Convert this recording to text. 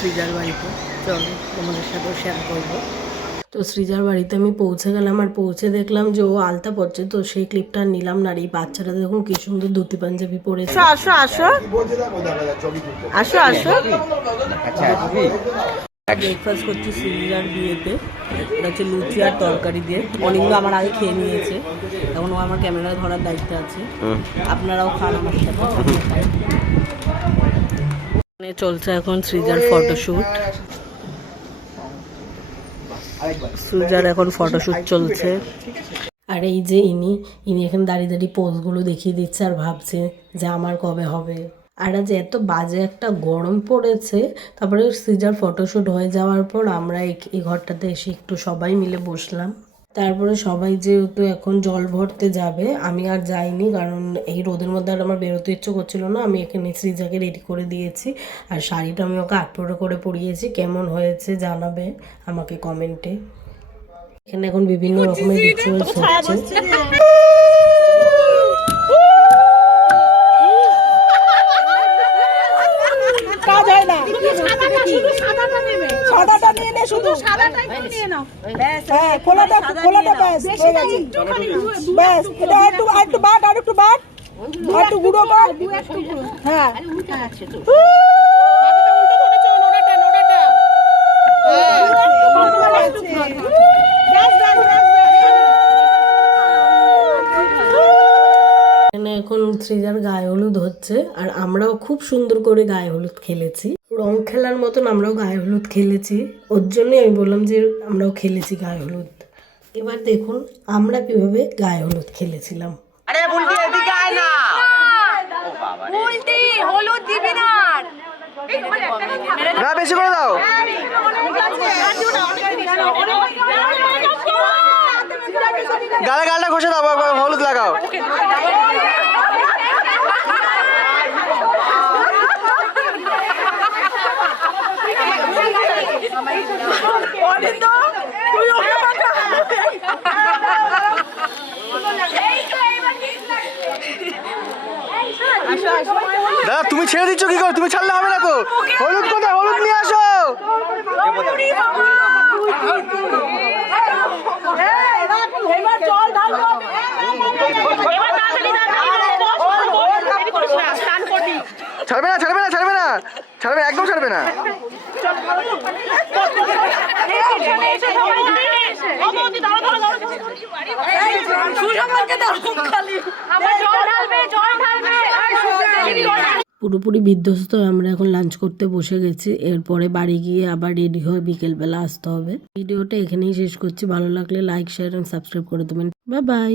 সৃজার বাড়িতে। চলো তোমাদের সাথেও শেয়ার করব। তো সৃজার বাড়িতে আমি পৌঁছে গেলাম আর পৌঁছে দেখলাম যে ও আলতা পড়ছে তো সেই ক্লিপটা আর নিলাম না এই বাচ্চাটা দেখুন কি সুন্দর ধুতি পাঞ্জাবি পরেছে। আসো আসো আসো। আসো ব্রেকফাস্ট করছি সৃজার বিয়েতে। এটা হচ্ছে লুচি আর তরকারি দিয়ে। অনিন্দ আমার আগে খেয়ে নিয়েছে। এখন ও আমার ক্যামেরা ধরার দায়িত্ব আছে। আপনারাও খান আমার সাথে। এখানে চলছে এখন সৃজার ফটোশ্যুট সৃজার এখন ফটোশ্যুট চলছে। আর এই যে ইনি ইনি এখানে দাঁড়িয়ে দাঁড়িয়ে পোজগুলো দেখিয়ে দিচ্ছে আর ভাবছে যে আমার কবে হবে। আর আজ এত বাজে একটা গরম পড়েছে, তারপরে সৃজার ফটোশ্যুট হয়ে যাওয়ার পর আমরা এই- এই ঘরটাতে এসে একটু সবাই মিলে বসলাম। তারপরে সবাই যেহেতু এখন জল ভরতে যাবে আমি আর যাইনি কারণ এই রোদের মধ্যে আর আমার বেরোতে ইচ্ছে করছিল না। আমি এখানে সৃজাকে রেডি করে দিয়েছি আর শাড়িটা আমি ওকে আটপোড়ো করে পরিয়েছি। কেমন হয়েছে জানাবে আমাকে কমেন্টে এখানে এখন বিভিন্ন রকমের রিচুয়ালস হচ্ছে কাজ হয় না সাদাটা নিয়ে নে শুধু। হ্যাঁ খোলাটা খোলাটা ব্যাস হয়ে গেছে। ব্যাস এটা একটু একটু বাট আর একটু বাট একটু গুঁড়ো কর হ্যাঁ। এখন শ্রীজার গায়ে হলুদ হচ্ছে আর আমরাও খুব সুন্দর করে গায়ে হলুদ খেলেছি। রং খেলার মতন আমরাও গায়ে হলুদ খেলেছি। ওর জন্যই আমি বললাম যে আমরাও খেলেছি গায়ে হলুদ। এবার দেখুন আমরা কীভাবে গায়ে হলুদ খেলেছিলাম। উল্টি হলুদ দিবি না না বেশি করে দাও। গালে গালটা ঘষে দাও হলুদ লাগাও। দাদা তুমি ছেড়ে দিচ্ছ কি করে? তুমি ছাড়লে হবে না তো। হলুদ কোথায়? হলুদ নিয়ে আসো। এবার জল ঢালবো ছাড়বে না ছাড়বে না ছাড়বে না। ছাড়বে না, একদম ছাড়বে না আমার জল ঢালবে জল ঢালবে আর পুরোপুরি বিধ্বস্ত হয়ে আমরা এখন লাঞ্চ করতে বসে গেছি। এরপরে বাড়ি গিয়ে আবার রেডি হয়ে বিকেলবেলা আসতে হবে। ভিডিওটা এখানেই শেষ করছি। ভালো লাগলে লাইক শেয়ার এবং সাবস্ক্রাইব করে দেবেন। Bye bye